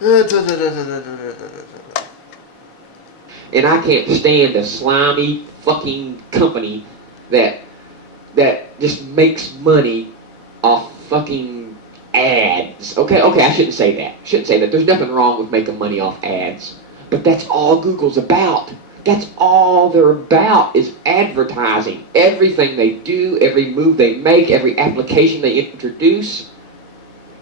And I can't stand a slimy fucking company that just makes money off fucking ads. Okay, I shouldn't say that. There's nothing wrong with making money off ads. But that's all Google's about. That's all they're about is advertising. Everything they do, every move they make, every application they introduce,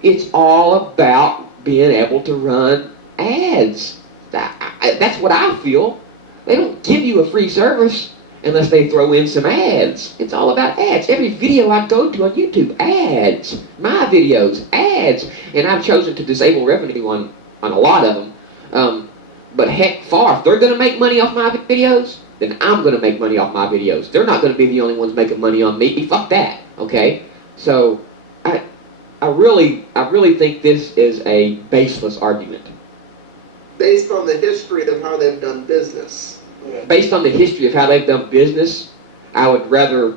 it's all about being able to run ads. That's what I feel. They don't give you a free service unless they throw in some ads. It's all about ads. Every video I go to on YouTube, ads. My videos, ads. And I've chosen to disable revenue on a lot of them. But heck far, if they're going to make money off my videos, then I'm going to make money off my videos. They're not going to be the only ones making money on me. Fuck that, okay? So, I really think this is a baseless argument. Based on the history of how they've done business. Yeah. Based on the history of how they've done business, I would rather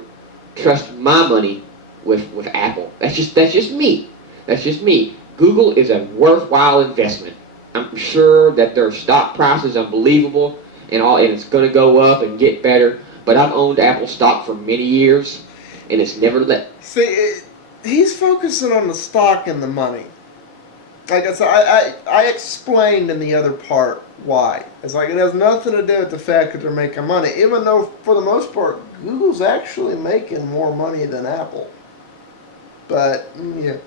trust my money with Apple. That's just me. That's just me. Google is a worthwhile investment. I'm sure that their stock price is unbelievable and it's going to go up and get better. But I've owned Apple stock for many years, and it's never let. See, he's focusing on the stock and the money. Like I said, I explained in the other part why. It's like it has nothing to do with the fact that they're making money, even though for the most part Google's actually making more money than Apple. But yeah.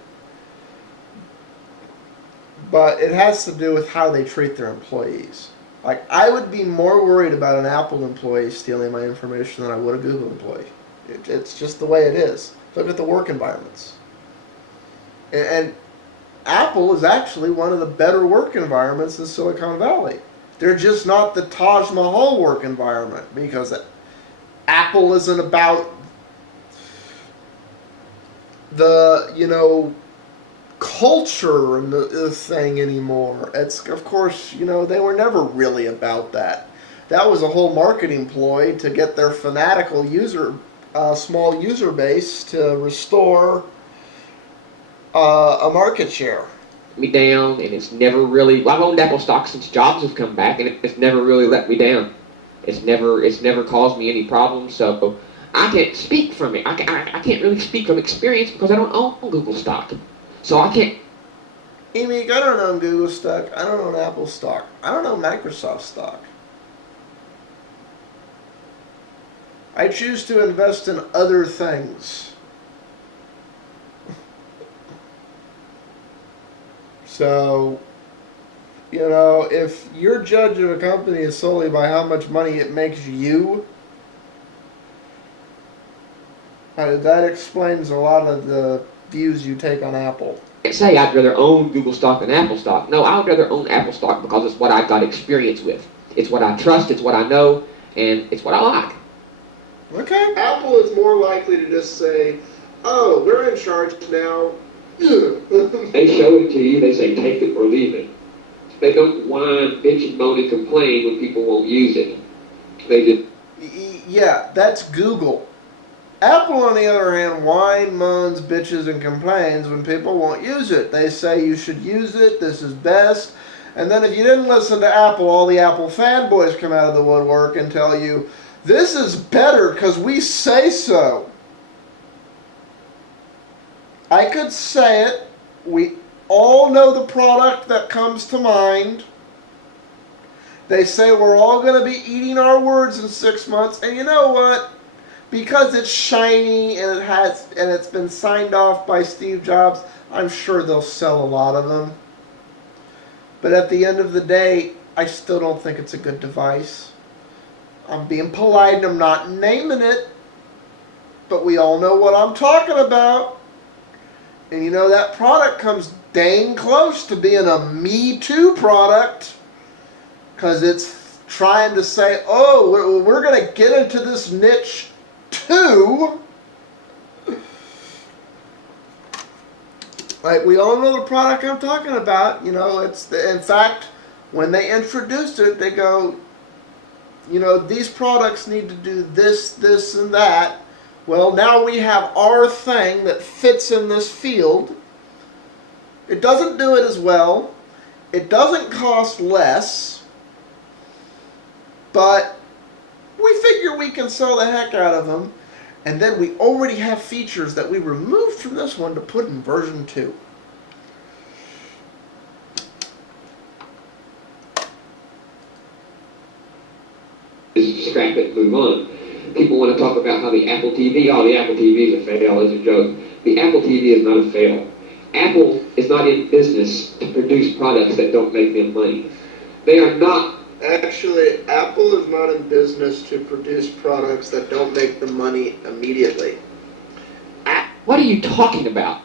But it has to do with how they treat their employees. Like, I would be more worried about an Apple employee stealing my information than I would a Google employee. It's just the way it is. Look at the work environments. And Apple is actually one of the better work environments in Silicon Valley. They're just not the Taj Mahal work environment, because Apple isn't about the, culture and the thing anymore. It's, of course, they were never really about that. That was a whole marketing ploy to get their fanatical small user base to restore a market share. Me down, and it's never really. Well, I've owned Apple stock since Jobs have come back, and it's never really let me down. It's never caused me any problems. So I can't speak from it. I can't really speak from experience because I don't own Google stock. So I can't. Emeek, I don't own Google stock. I don't own Apple stock. I don't own Microsoft stock. I choose to invest in other things. So, if your judge of a company is solely by how much money it makes you, that explains a lot of the views you take on Apple. I can't say I'd rather own Google stock than Apple stock. No, I would rather own Apple stock because it's what I've got experience with. It's what I trust, it's what I know, and it's what I like. Okay. Apple is more likely to just say, oh, we're in charge now. They show it to you, they say take it or leave it. They don't whine, bitch, and moan and complain when people won't use it. They just... Yeah, that's Google. Apple, on the other hand, whine, moans, bitches, and complains when people won't use it. They say you should use it, this is best. And then if you didn't listen to Apple, all the Apple fanboys come out of the woodwork and tell you, this is better because we say so. I could say it. We all know the product that comes to mind. They say we're all going to be eating our words in 6 months. And you know what? Because it's shiny and it's been signed off by Steve Jobs, I'm sure they'll sell a lot of them. But at the end of the day, I still don't think it's a good device. I'm being polite and I'm not naming it, but we all know what I'm talking about. And that product comes dang close to being a Me Too product, because it's trying to say, oh, we're going to get into this niche too. Like, we all know the product I'm talking about. It's in fact, when they introduced it, they go, these products need to do this, this, and that. Well, now we have our thing that fits in this field. It doesn't do it as well. It doesn't cost less, but we figure we can sell the heck out of them. And then we already have features that we removed from this one to put in version 2. Just scrap it and move on. People want to talk about how the Apple TV, the Apple TV is a fail, it's a joke. The Apple TV is not a fail. Apple is not in business to produce products that don't make them money. They are not. Actually, Apple is not in business to produce products that don't make them money immediately. What are you talking about?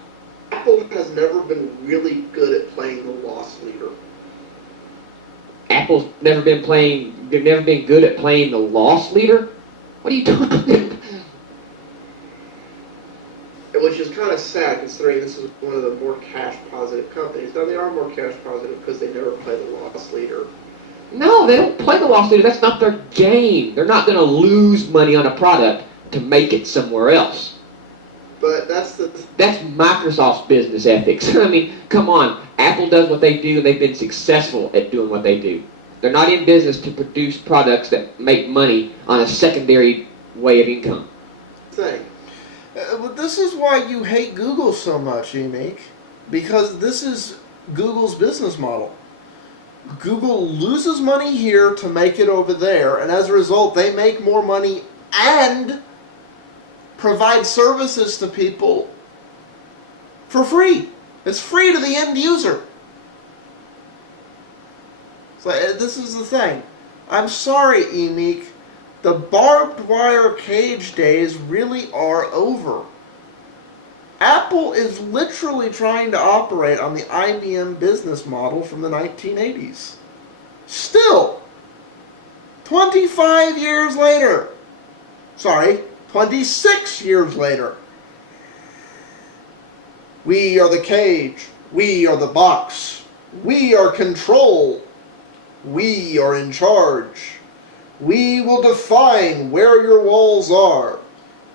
Apple has never been really good at playing the loss leader. Apple's never been good at playing the loss leader? What are you talking about? Which is kind of sad considering this is one of the more cash positive companies. Now they are more cash positive because they never play the loss leader. No, they don't play the loss leader. That's not their game. They're not going to lose money on a product to make it somewhere else. But that's Microsoft's business ethics. I mean, come on. Apple does what they do, and they've been successful at doing what they do. They're not in business to produce products that make money on a secondary way of income. Thing. But this is why you hate Google so much, Emeek. Because this is Google's business model. Google loses money here to make it over there, and as a result, they make more money and provide services to people for free. It's free to the end user. So this is the thing. I'm sorry, Emeek. The barbed wire cage days really are over. Apple is literally trying to operate on the IBM business model from the 1980s. Still, 25 years later. Sorry, 26 years later. We are the cage. We are the box. We are control. We are in charge. We will define where your walls are.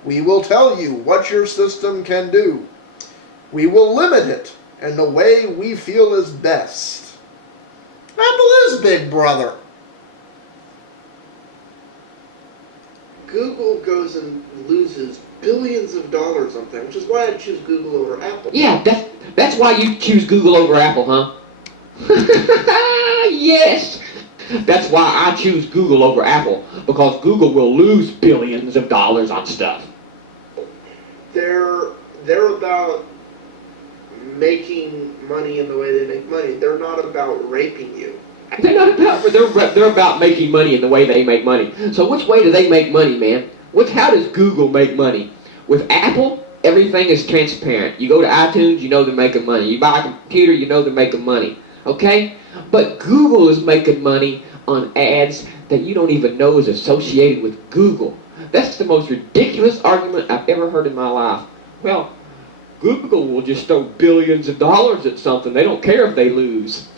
We will tell you what your system can do. We will limit it in the way we feel is best. Apple is Big Brother. Google goes and loses billions of dollars on things, which is why I choose Google over Apple. Yeah, that's why you choose Google over Apple, huh? Yes! That's why I choose Google over Apple, because Google will lose billions of dollars on stuff. They're about making money in the way they make money. They're not about raping you. They're about making money in the way they make money. So which way do they make money, man? How does Google make money? With Apple, everything is transparent. You go to iTunes, you know they're making money. You buy a computer, you know they're making money. Okay? But Google is making money on ads that you don't even know is associated with Google. That's the most ridiculous argument I've ever heard in my life. Well, Google will just throw billions of dollars at something. They don't care if they lose.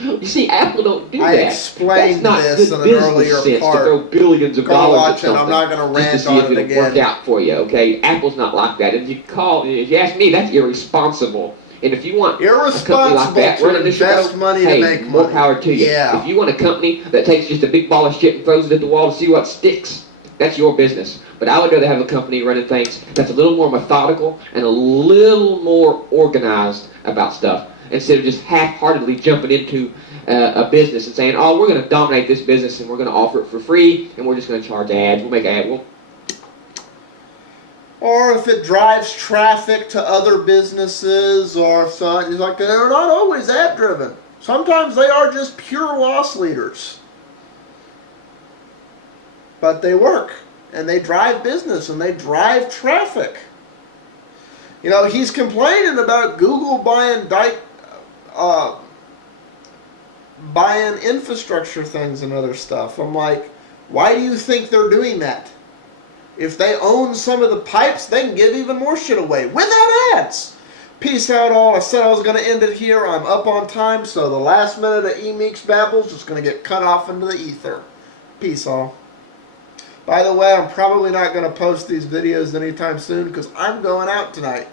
You see, Apple don't do that. I explained this in an earlier sense part. to throw billions of Go dollars watch at something. I'm not going to rant just to see on if it it'll work again. out for you. Okay, Apple's not like that. If you ask me, that's irresponsible. And if you want a company like that, to running this show, invest money hey, to make more money. power to you. Yeah. If you want a company that takes just a big ball of shit and throws it at the wall to see what sticks, that's your business. But I would rather have a company running things that's a little more methodical and a little more organized about stuff, instead of just half-heartedly jumping into a business and saying, oh, we're going to dominate this business and we're going to offer it for free and we're just going to charge ads. We'll make ads. Or if it drives traffic to other businesses, or something, like they're not always ad driven. Sometimes they are just pure loss leaders. But they work, and they drive business, and they drive traffic. You know, he's complaining about Google buying infrastructure things and other stuff. I'm like, why do you think they're doing that? If they own some of the pipes, they can give even more shit away without ads. Peace out all. I said I was going to end it here. I'm up on time, so the last minute of Emeek's babble is just going to get cut off into the ether. Peace all. By the way, I'm probably not going to post these videos anytime soon because I'm going out tonight.